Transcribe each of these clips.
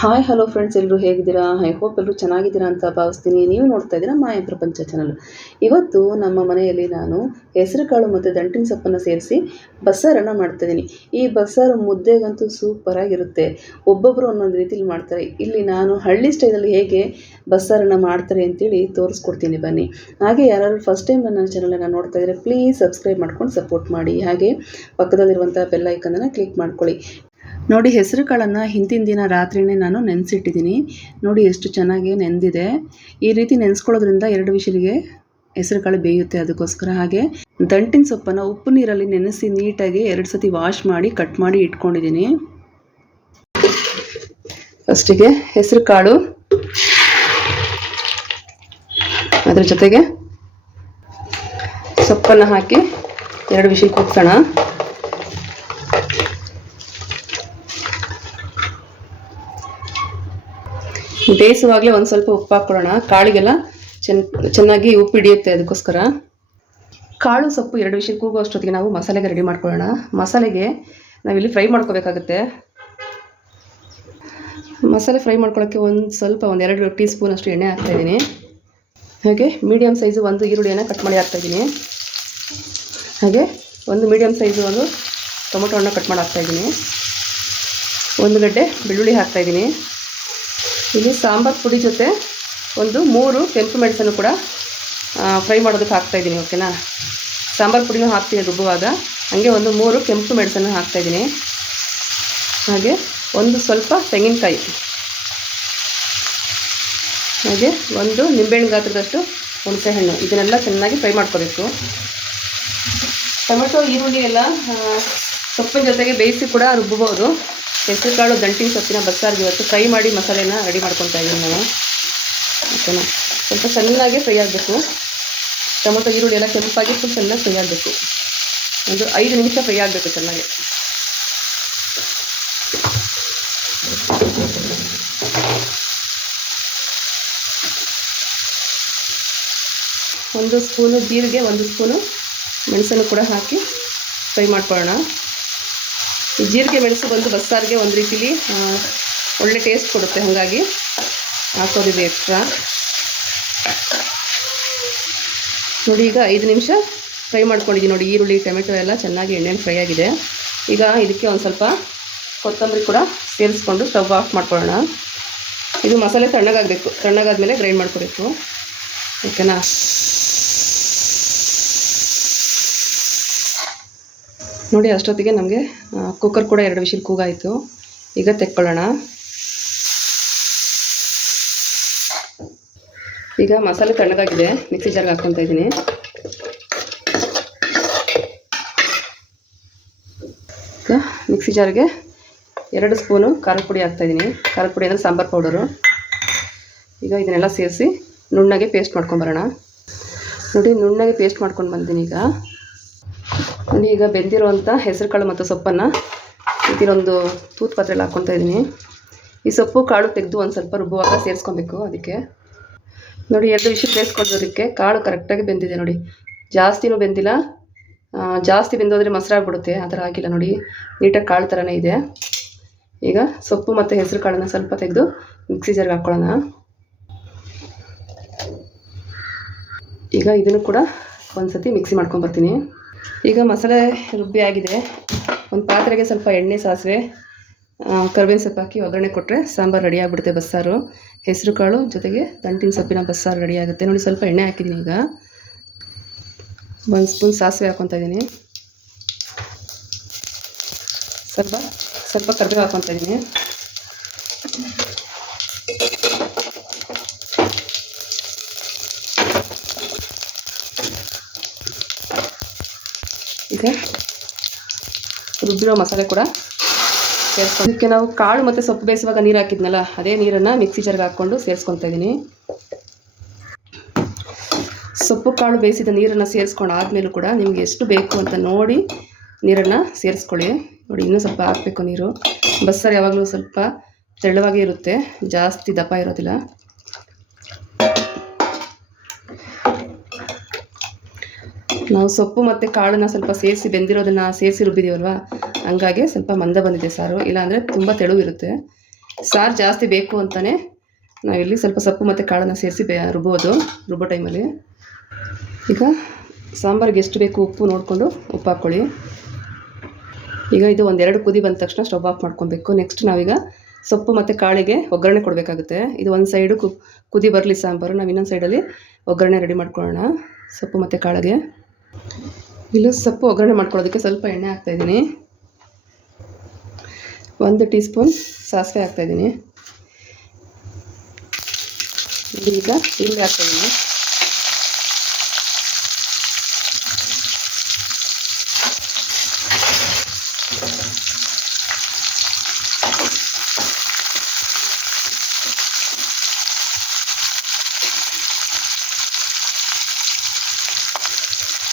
Hi hello friends, ಎಲ್ಲರೂ ಹೇಗಿದ್ದೀರಾ? I hope ಎಲ್ಲರೂ ಚೆನ್ನಾಗಿದ್ದೀರಾ ಅಂತ ಭಾವಿಸ್ತೀನಿ. ನೀವು ನೋಡ್ತಾ ಇದ್ದೀರಾ ಮಾಯ ಪ್ರಪಂಚ ಚಾನಲ್. ಇವತ್ತು ನಮ್ಮ ಮನೆಯಲ್ಲಿ ನಾನು ಹೆಸರುಕಾಳು ಮತ್ತು ದಂಟಿನ ಸೊಪ್ಪನ್ನು ಸೇರಿಸಿ ಬಸ್ಸಾರನ್ನು ಮಾಡ್ತಾಯಿದ್ದೀನಿ. ಈ ಬಸ್ಸಾರು ಮುದ್ದೆಗಂತೂ ಸೂಪರಾಗಿರುತ್ತೆ. ಒಬ್ಬೊಬ್ಬರು ಒಂದೊಂದು ರೀತಿಲಿ ಮಾಡ್ತಾರೆ. ಇಲ್ಲಿ ನಾನು ಹಳ್ಳಿ ಸ್ಟೈಲಲ್ಲಿ ಹೇಗೆ ಬಸ್ಸಾರನ್ನು ಮಾಡ್ತಾರೆ ಅಂತೇಳಿ ತೋರಿಸ್ಕೊಡ್ತೀನಿ ಬನ್ನಿ. ಹಾಗೆ ಯಾರಾದರೂ ಫಸ್ಟ್ ಟೈಮ್ ನನ್ನ ಚಾನಲನ್ನು ನೋಡ್ತಾ ಇದ್ದರೆ ಪ್ಲೀಸ್ ಸಬ್ಸ್ಕ್ರೈಬ್ ಮಾಡ್ಕೊಂಡು ಸಪೋರ್ಟ್ ಮಾಡಿ. ಹಾಗೆ ಪಕ್ಕದಲ್ಲಿರುವಂಥ ಬೆಲ್ ಐಕನನ್ನು ಕ್ಲಿಕ್ ಮಾಡ್ಕೊಳ್ಳಿ. ನೋಡಿ, ಹೆಸರು ಕಾಳನ್ನು ಹಿಂದಿನ ದಿನ ರಾತ್ರಿಯೇ ನಾನು ನೆನೆಸಿಟ್ಟಿದ್ದೀನಿ. ನೋಡಿ ಎಷ್ಟು ಚೆನ್ನಾಗಿ ನೆಂದಿದೆ. ಈ ರೀತಿ ನೆನೆಸ್ಕೊಳ್ಳೋದ್ರಿಂದ 2 ವಿಷಲಿಗೆ ಹೆಸರು ಕಾಳು ಬೇಯುತ್ತೆ. ಅದಕ್ಕೋಸ್ಕರ ಹಾಗೆ ದಂಟಿನ ಸೊಪ್ಪನ್ನು ಉಪ್ಪು ನೀರಲ್ಲಿ ನೆನೆಸಿ ನೀಟಾಗಿ 2 ಸತಿ ವಾಶ್ ಮಾಡಿ ಕಟ್ ಮಾಡಿ ಇಟ್ಕೊಂಡಿದ್ದೀನಿ. ಫಸ್ಟಿಗೆ ಹೆಸರು ಕಾಳು, ಅದರ ಜೊತೆಗೆ ಸೊಪ್ಪನ್ನು ಹಾಕಿ 2 ವಿಷಲ್ ಕೂಗ್ಸೋಣ. ಬೇಯಿಸುವಾಗಲೇ ಒಂದು ಸ್ವಲ್ಪ ಉಪ್ಪು ಹಾಕ್ಕೊಳ್ಳೋಣ. ಕಾಳಿಗೆಲ್ಲ ಚೆನ್ನಾಗಿ ಉಪ್ಪು ಹಿಡಿಯುತ್ತೆ. ಅದಕ್ಕೋಸ್ಕರ ಕಾಳು ಸೊಪ್ಪು 2 ವಿಷಲ್ ಕೂಗೋ ಅಷ್ಟೊತ್ತಿಗೆ ನಾವು ಮಸಾಲೆಗೆ ರೆಡಿ ಮಾಡ್ಕೊಳ್ಳೋಣ. ಮಸಾಲೆಗೆ ನಾವಿಲ್ಲಿ ಫ್ರೈ ಮಾಡ್ಕೋಬೇಕಾಗುತ್ತೆ. ಮಸಾಲೆ ಫ್ರೈ ಮಾಡ್ಕೊಳ್ಳೋಕ್ಕೆ ಒಂದು 2 ಟೀ ಸ್ಪೂನ್ ಅಷ್ಟು ಎಣ್ಣೆ ಹಾಕ್ತಾಯಿದ್ದೀನಿ. ಹಾಗೆ ಮೀಡಿಯಮ್ ಸೈಜು ಒಂದು ಈರುಳ್ಳಿಯನ್ನು ಕಟ್ ಮಾಡಿ ಹಾಕ್ತಾಯಿದ್ದೀನಿ. ಹಾಗೆ ಒಂದು ಮೀಡಿಯಮ್ ಸೈಜು ಒಂದು ಟೊಮೊಟೊ ಹಣ್ಣು ಕಟ್ ಮಾಡಿ ಹಾಕ್ತಾಯಿದ್ದೀನಿ. 1 ಗಡ್ಡೆ ಬೆಳ್ಳುಳ್ಳಿ ಹಾಕ್ತಾಯಿದ್ದೀನಿ. ಇಲ್ಲಿ ಸಾಂಬಾರು ಪುಡಿ ಜೊತೆ 3 ಕೆಂಪು ಮೆಣಸನ್ನು ಕೂಡ ಫ್ರೈ ಮಾಡೋದಕ್ಕೆ ಹಾಕ್ತಾಯಿದ್ದೀನಿ. ಓಕೆನಾ? ಸಾಂಬಾರು ಪುಡಿನೂ ಹಾಕ್ತೀನಿ ರುಬ್ಬುವಾಗ. ಹಾಗೆ 3 ಕೆಂಪು ಮೆಣಸನ್ನು ಹಾಕ್ತಾಯಿದ್ದೀನಿ. ಹಾಗೆ ಸ್ವಲ್ಪ ತೆಂಗಿನಕಾಯಿ, ಹಾಗೆ 1 ನಿಂಬೆಹಣ್ಣು ಗಾತ್ರದಷ್ಟು ಹುಣಸೆಹಣ್ಣು. ಇದನ್ನೆಲ್ಲ ಚೆನ್ನಾಗಿ ಫ್ರೈ ಮಾಡ್ಕೋಬೇಕು. ಟೊಮೆಟೊ ಈರುಳ್ಳಿ ಎಲ್ಲ ಸೊಪ್ಪಿನ ಜೊತೆಗೆ ಬೇಯಿಸಿ ಕೂಡ ರುಬ್ಬಬಹುದು. ಹೆಸರು ಕಾಳು ದಂಟಿನ ಸೊಪ್ಪಿನ ಬಸ್ಸಾರಿಗೆ ಇವತ್ತು ಫ್ರೈ ಮಾಡಿ ಮಸಾಲೆನ ರೆಡಿ ಮಾಡ್ಕೊತಾ ಇದ್ದೀನಿ ನಾನು. ಓಕೆನಾ? ಸ್ವಲ್ಪ ಚೆನ್ನಾಗಿ ಫ್ರೈ ಆಗಬೇಕು. ಟೊಮೊಟೊ ಈರುಳ್ಳಿ ಎಲ್ಲ ಕೆಂಪಾಗಿ ಚೆನ್ನಾಗಿ ಫ್ರೈ ಆಗಬೇಕು. 5 ನಿಮಿಷ ಫ್ರೈ ಆಗಬೇಕು ಚೆನ್ನಾಗಿ. ಒಂದು ಸ್ಪೂನು ಜೀರಿಗೆ, 1 ಸ್ಪೂನು ಮೆಣಸನ್ನು ಕೂಡ ಹಾಕಿ ಫ್ರೈ ಮಾಡ್ಕೊಳ್ಳೋಣ. ಈ ಜೀರಿಗೆ ಮೆಣಸು ಬಸ್ಸಾರಿಗೆ ಒಂದು ರೀತಿಲಿ ಒಳ್ಳೆ ಟೇಸ್ಟ್ ಕೊಡುತ್ತೆ. ಹಾಗಾಗಿ ಹಾಕೋದಿದೆ ಎಕ್ಸ್ಟ್ರಾ. ನೋಡಿ, ಈಗ 5 ನಿಮಿಷ ಫ್ರೈ ಮಾಡ್ಕೊಂಡಿದ್ದೀನಿ. ನೋಡಿ, ಈರುಳ್ಳಿ ಟೊಮೆಟೊ ಎಲ್ಲ ಚೆನ್ನಾಗಿ ಎಣ್ಣೆಲಿ ಫ್ರೈ ಆಗಿದೆ. ಈಗ ಇದಕ್ಕೆ ಒಂದು ಸ್ವಲ್ಪ ಕೊತ್ತಂಬರಿ ಕೂಡ ಸೇರಿಸ್ಕೊಂಡು ಸ್ಟವ್ ಆಫ್ ಮಾಡ್ಕೊಳ್ಳೋಣ. ಇದು ಮಸಾಲೆ ತಣ್ಣಗಾಗಬೇಕು. ತಣ್ಣಗಾದ್ಮೇಲೆ ಗ್ರೈಂಡ್ ಮಾಡ್ಕೋಬೇಕು. ಓಕೆನಾ? ನೋಡಿ, ಅಷ್ಟೊತ್ತಿಗೆ ನಮಗೆ ಕುಕ್ಕರ್ ಕೂಡ 2 ವಿಷಲ್ ಕೂಗಾಯಿತು. ಈಗ ತೆಕ್ಕೊಳ್ಳೋಣ. ಈಗ ಮಸಾಲೆ ತಣ್ಣಗಾಗಿದೆ. ಮಿಕ್ಸಿ ಜಾರ್ಗೆ ಹಾಕ್ಕೊತಾ ಇದ್ದೀನಿ. ಈಗ ಮಿಕ್ಸಿ ಜಾರ್ಗೆ 2 ಸ್ಪೂನು ಖಾರದ ಪುಡಿ ಹಾಕ್ತಾಯಿದ್ದೀನಿ. ಖಾರದ ಪುಡಿ ಅಂದರೆ ಸಾಂಬಾರು ಪೌಡರು. ಈಗ ಇದನ್ನೆಲ್ಲ ಸೇರಿಸಿ ನುಣ್ಣಗೆ ಪೇಸ್ಟ್ ಮಾಡ್ಕೊಂಬರೋಣ. ನೋಡಿ, ನುಣ್ಣಗೆ ಪೇಸ್ಟ್ ಮಾಡ್ಕೊಂಡು ಬಂದಿದ್ದೀನಿ. ನೋಡಿ, ಈಗ ಬೆಂದಿರುವಂಥ ಹೆಸರು ಕಾಳು ಮತ್ತು ಸೊಪ್ಪನ್ನು ಇದನ್ನೊಂದು ತೂತು ಪಾತ್ರೆಯಲ್ಲಿ ಹಾಕ್ಕೊತಾ ಇದ್ದೀನಿ. ಈ ಸೊಪ್ಪು ಕಾಳು ತೆಗೆದು ಒಂದು ಸ್ವಲ್ಪ ರುಬ್ಬುವಾಗ ಸೇರಿಸ್ಕೊಬೇಕು. ಅದಕ್ಕೆ ನೋಡಿ, 2 ವಿಷಲ್ ಬೇಯಿಸ್ಕೊಳ್ಳೋದಕ್ಕೆ ಕಾಳು ಕರೆಕ್ಟಾಗಿ ಬೆಂದಿದೆ. ನೋಡಿ, ಜಾಸ್ತಿನೂ ಬೆಂದಿಲ್ಲ, ಜಾಸ್ತಿ ಬೆಂದೋದ್ರೆ ಮೊಸರಾಗ್ಬಿಡುತ್ತೆ. ಆ ಥರ ಆಗಿಲ್ಲ. ನೋಡಿ, ನೀಟಾಗಿ ಕಾಳು ಥರನೇ ಇದೆ. ಈಗ ಸೊಪ್ಪು ಮತ್ತು ಹೆಸರು ಕಾಳನ್ನು ಸ್ವಲ್ಪ ತೆಗೆದು ಮಿಕ್ಸಿ ಜಾರ್ಗೆ ಹಾಕ್ಕೊಳ್ಳೋಣ. ಈಗ ಇದನ್ನು ಕೂಡ ಒಂದು ಸತಿ ಮಿಕ್ಸಿ ಮಾಡ್ಕೊಂಬರ್ತೀನಿ. ಈಗ ಮಸಾಲೆ ರುಬ್ಬಿ ಆಗಿದೆ. ಒಂದು ಪಾತ್ರೆಗೆ ಸ್ವಲ್ಪ ಎಣ್ಣೆ, ಸಾಸಿವೆ, ಕರಿಬೇವಿನ ಸೊಪ್ಪು ಹಾಕಿ ಒಗ್ಗರಣೆ ಕೊಟ್ಟರೆ ಸಾಂಬಾರು ರೆಡಿ ಆಗಿಬಿಡುತ್ತೆ. ಬಸ್ಸಾರು ಹೆಸರು ಕಾಳು ಜೊತೆಗೆ ದಂಟಿನ ಸೊಪ್ಪಿನ ಬಸ್ಸಾರು ರೆಡಿ ಆಗುತ್ತೆ. ನೋಡಿ, ಸ್ವಲ್ಪ ಎಣ್ಣೆ ಹಾಕಿದ್ದೀನಿ. ಈಗ 1 ಸ್ಪೂನ್ ಸಾಸಿವೆ ಹಾಕ್ಕೊತಾ ಇದ್ದೀನಿ. ಸ್ವಲ್ಪ ಕರಿಬೇವು ಹಾಕ್ಕೊತಾ ಇದ್ದೀನಿ. ಈಗ ರುಬ್ಬಿರೋ ಮಸಾಲೆ ಕೂಡ ಸೇರಿಸ್ಕೊಂಡು, ಇದಕ್ಕೆ ನಾವು ಕಾಳು ಮತ್ತು ಸೊಪ್ಪು ಬೇಯಿಸುವಾಗ ನೀರು ಹಾಕಿದ್ನಲ್ಲ, ಅದೇ ನೀರನ್ನು ಮಿಕ್ಸಿ ಜಾರ್ಗೆ ಹಾಕ್ಕೊಂಡು ಸೇರಿಸ್ಕೊತಾ ಇದ್ದೀನಿ. ಸೊಪ್ಪು ಕಾಳು ಬೇಯಿಸಿದ ನೀರನ್ನು ಸೇರಿಸ್ಕೊಂಡು ಆದಮೇಲೂ ಕೂಡ ನಿಮಗೆ ಎಷ್ಟು ಬೇಕು ಅಂತ ನೋಡಿ ನೀರನ್ನು ಸೇರಿಸ್ಕೊಳ್ಳಿ. ನೋಡಿ, ಇನ್ನೂ ಸ್ವಲ್ಪ ಹಾಕಬೇಕು ನೀರು. ಬಸ್ಸಾರು ಯಾವಾಗಲೂ ಸ್ವಲ್ಪ ತೆಳ್ಳವಾಗೇ ಇರುತ್ತೆ, ಜಾಸ್ತಿ ದಪ್ಪ ಇರೋದಿಲ್ಲ. ನಾವು ಸೊಪ್ಪು ಮತ್ತು ಕಾಳನ್ನು ಸ್ವಲ್ಪ ಸೇರಿಸಿ ಬೆಂದಿರೋದನ್ನು ಸೇರಿಸಿ ರುಬ್ಬಿದ್ದೀವಲ್ವ, ಹಂಗಾಗಿ ಸ್ವಲ್ಪ ಮಂದ ಬಂದಿದೆ ಸಾರು. ಇಲ್ಲಾಂದರೆ ತುಂಬ ತೆಳು ಇರುತ್ತೆ. ಸಾರು ಜಾಸ್ತಿ ಬೇಕು ಅಂತಲೇ ನಾವಿಲ್ಲಿ ಸ್ವಲ್ಪ ಸೊಪ್ಪು ಮತ್ತು ಕಾಳನ್ನು ಸೇರಿಸಿ ರುಬ್ಬೋ ಟೈಮಲ್ಲಿ. ಈಗ ಸಾಂಬಾರಿಗೆ ಎಷ್ಟು ಬೇಕು ಉಪ್ಪು ನೋಡಿಕೊಂಡು ಉಪ್ಪು ಹಾಕ್ಕೊಳ್ಳಿ. ಈಗ ಇದು ಒಂದೆರಡು ಕುದಿ ಬಂದ ತಕ್ಷಣ ಸ್ಟವ್ ಆಫ್ ಮಾಡ್ಕೊಬೇಕು. ನೆಕ್ಸ್ಟ್ ನಾವೀಗ ಸೊಪ್ಪು ಮತ್ತು ಕಾಳಿಗೆ ಒಗ್ಗರಣೆ ಕೊಡಬೇಕಾಗುತ್ತೆ. ಇದು ಒಂದು ಸೈಡು ಕುದಿ ಬರಲಿ ಸಾಂಬಾರು, ನಾವು ಇನ್ನೊಂದು ಸೈಡಲ್ಲಿ ಒಗ್ಗರಣೆ ರೆಡಿ ಮಾಡ್ಕೊಳ್ಳೋಣ. ಸೊಪ್ಪು ಮತ್ತು ಕಾಳಿಗೆ ಇಲ್ಲಿ ಸೊಪ್ಪು ಒಗ್ಗರಣೆ ಮಾಡ್ಕೊಳ್ಳೋದಕ್ಕೆ ಸ್ವಲ್ಪ ಎಣ್ಣೆ ಹಾಕ್ತಾಯಿದ್ದೀನಿ. 1 ಟೀ ಸ್ಪೂನ್ ಸಾಸಿವೆ ಹಾಕ್ತಾಯಿದ್ದೀನಿ. ಈಗ ಈರುಳ್ಳಿ ಹಾಕ್ತಾಯಿದ್ದೀನಿ.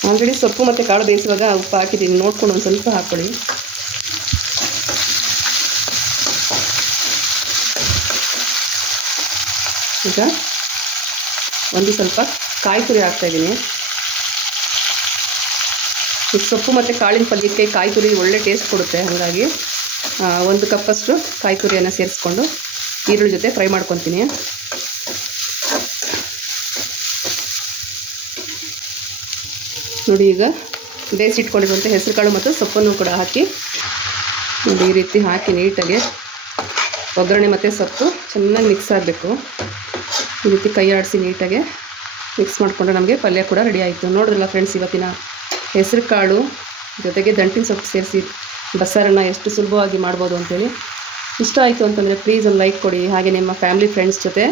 ಆಲ್ರೆಡಿ ಸೊಪ್ಪು ಮತ್ತು ಕಾಳು ಬೇಯಿಸುವಾಗ ಉಪ್ಪು ಹಾಕಿದ್ದೀನಿ, ನೋಡ್ಕೊಂಡು ಒಂದು ಸ್ವಲ್ಪ ಹಾಕ್ಕೊಳ್ಳಿ. ಈಗ ಒಂದು ಸ್ವಲ್ಪ ಕಾಯಿ ತುರಿ ಹಾಕ್ತಾಯಿದ್ದೀನಿ. ಈ ಸೊಪ್ಪು ಮತ್ತು ಕಾಳಿನ ಪಲ್ಯಕ್ಕೆ ಕಾಯಿ ತುರಿ ಒಳ್ಳೆ ಟೇಸ್ಟ್ ಕೊಡುತ್ತೆ. ಹಾಗಾಗಿ 1 ಕಪ್ಪಷ್ಟು ಕಾಯಿ ತುರಿಯನ್ನು ಸೇರಿಸ್ಕೊಂಡು ಈರುಳ್ಳಿ ಜೊತೆ ಫ್ರೈ ಮಾಡ್ಕೊತೀನಿ. ನೋಡಿ, ಈಗ ಬೇಯಿಸಿಟ್ಕೊಂಡಿರುವಂಥ ಹೆಸರುಕಾಳು ಮತ್ತು ಸೊಪ್ಪನ್ನು ಕೂಡ ಹಾಕಿ ನೋಡಿ, ಈ ರೀತಿ ಹಾಕಿ ನೀಟಾಗಿ ಒಗ್ಗರಣೆ ಮತ್ತು ಸೊಪ್ಪು ಚೆನ್ನಾಗಿ ಮಿಕ್ಸ್ ಆಗಬೇಕು. ಈ ರೀತಿ ಕೈ ಆಡಿಸಿ ನೀಟಾಗಿ ಮಿಕ್ಸ್ ಮಾಡಿಕೊಂಡ್ರೆ ನಮಗೆ ಪಲ್ಯ ಕೂಡ ರೆಡಿ ಆಯಿತು. ನೋಡಿದ್ರಲ್ಲ ಫ್ರೆಂಡ್ಸ್, ಇವತ್ತಿನ ಹೆಸರುಕಾಳು ಜೊತೆಗೆ ದಂಟಿನ ಸೊಪ್ಪು ಸೇರಿಸಿ ಬಸ್ಸಾರನ್ನು ಎಷ್ಟು ಸುಲಭವಾಗಿ ಮಾಡ್ಬೋದು ಅಂತೇಳಿ. ಇಷ್ಟ ಆಯಿತು ಅಂತಂದರೆ ಪ್ಲೀಸ್ ಒಂದು ಲೈಕ್ ಕೊಡಿ. ಹಾಗೆ ನಿಮ್ಮ ಫ್ಯಾಮಿಲಿ ಫ್ರೆಂಡ್ಸ್ ಜೊತೆ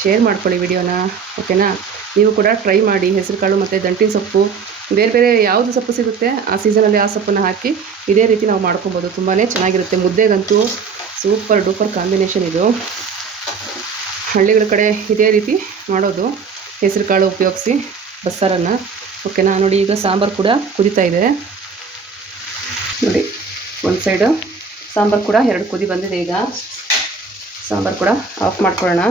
ಶೇರ್ ಮಾಡ್ಕೊಳ್ಳಿ ವಿಡಿಯೋನ, ಓಕೆನಾ? ನೀವು ಕೂಡ ಟ್ರೈ ಮಾಡಿ. ಹೆಸರುಕಾಳು ಮತ್ತು ದಂಟಿನ ಸೊಪ್ಪು ಬೇರೆ ಬೇರೆ ಯಾವುದು ಸೊಪ್ಪು ಸಿಗುತ್ತೆ ಆ ಸೀಸನಲ್ಲಿ ಆ ಸೊಪ್ಪನ್ನು ಹಾಕಿ ಇದೇ ರೀತಿ ನಾವು ಮಾಡ್ಕೊಬೋದು. ತುಂಬಾ ಚೆನ್ನಾಗಿರುತ್ತೆ. ಮುದ್ದೆಗಂತೂ ಸೂಪರ್ ಡೂಪರ್ ಕಾಂಬಿನೇಷನ್ ಇದು. ಹಳ್ಳಿಗಳ ಕಡೆ ಇದೇ ರೀತಿ ಮಾಡೋದು, ಹೆಸರುಕಾಳು ಉಪಯೋಗಿಸಿ ಬಸ್ಸಾರನ್ನು, ಓಕೆನಾ? ನೋಡಿ, ಈಗ ಸಾಂಬಾರು ಕೂಡ ಕುದೀತಾ ಇದೆ. ನೋಡಿ, ಒಂದು ಸೈಡು ಸಾಂಬಾರು ಕೂಡ 2 ಕುದಿ ಬಂದಿದೆ. ಈಗ ಸಾಂಬಾರು ಕೂಡ ಆಫ್ ಮಾಡ್ಕೊಳ್ಳೋಣ.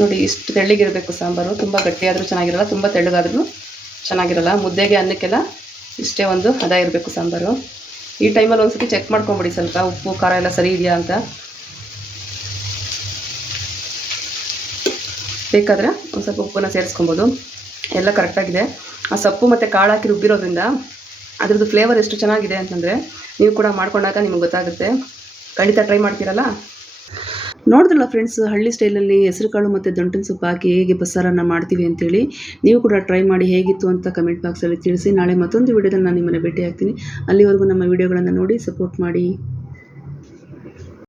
ನೋಡಿ, ಇಷ್ಟು ತೆಳ್ಳಗಿರಬೇಕು ಸಾಂಬಾರು. ತುಂಬ ಗಟ್ಟಿಯಾದರೂ ಚೆನ್ನಾಗಿರಲ್ಲ, ತುಂಬ ತೆಳ್ಳಗಾದ್ರೂ ಚೆನ್ನಾಗಿರಲ್ಲ. ಮುದ್ದೆಗೆ ಅನ್ನಕ್ಕೆಲ್ಲ ಇಷ್ಟೇ ಒಂದು ಹದ ಇರಬೇಕು ಸಾಂಬಾರು. ಈ ಟೈಮಲ್ಲಿ ಒಂದ್ಸತಿ ಚೆಕ್ ಮಾಡ್ಕೊಂಬಿಡಿ, ಸ್ವಲ್ಪ ಉಪ್ಪು ಖಾರ ಎಲ್ಲ ಸರಿ ಇದೆಯಾ ಅಂತ. ಬೇಕಾದರೆ ಒಂದು ಸ್ವಲ್ಪ ಉಪ್ಪನ್ನು ಸೇರಿಸ್ಕೊಬೋದು. ಎಲ್ಲ ಕರೆಕ್ಟಾಗಿದೆ. ಆ ಸೊಪ್ಪು ಮತ್ತು ಕಾಳು ಹಾಕಿ ರುಬ್ಬಿರೋದ್ರಿಂದ ಅದ್ರದ್ದು ಫ್ಲೇವರ್ ಎಷ್ಟು ಚೆನ್ನಾಗಿದೆ ಅಂತಂದರೆ ನೀವು ಕೂಡ ಮಾಡ್ಕೊಂಡಾಗ ನಿಮಗೆ ಗೊತ್ತಾಗುತ್ತೆ. ಖಂಡಿತ ಟ್ರೈ ಮಾಡ್ತೀರಲ್ಲ. ನೋಡಿದ್ರಲ್ಲ ಫ್ರೆಂಡ್ಸ್, ಹಳ್ಳಿ ಸ್ಟೈಲಲ್ಲಿ ಹೆಸರುಕಾಳು ಮತ್ತು ದಂಟಿನ ಸೊಪ್ಪು ಹಾಕಿ ಹೇಗೆ ಬಸ್ಸಾರನ್ನು ಮಾಡ್ತೀವಿ ಅಂತೇಳಿ. ನೀವು ಕೂಡ ಟ್ರೈ ಮಾಡಿ ಹೇಗಿತ್ತು ಅಂತ ಕಮೆಂಟ್ ಬಾಕ್ಸಲ್ಲಿ ತಿಳಿಸಿ. ನಾಳೆ ಮತ್ತೊಂದು ವಿಡಿಯೋದಲ್ಲಿ ನಾನು ನಿಮ್ಮನ್ನು ಭೇಟಿ ಆಗ್ತೀನಿ. ಅಲ್ಲಿವರೆಗೂ ನಮ್ಮ ವಿಡಿಯೋಗಳನ್ನು ನೋಡಿ ಸಪೋರ್ಟ್ ಮಾಡಿ.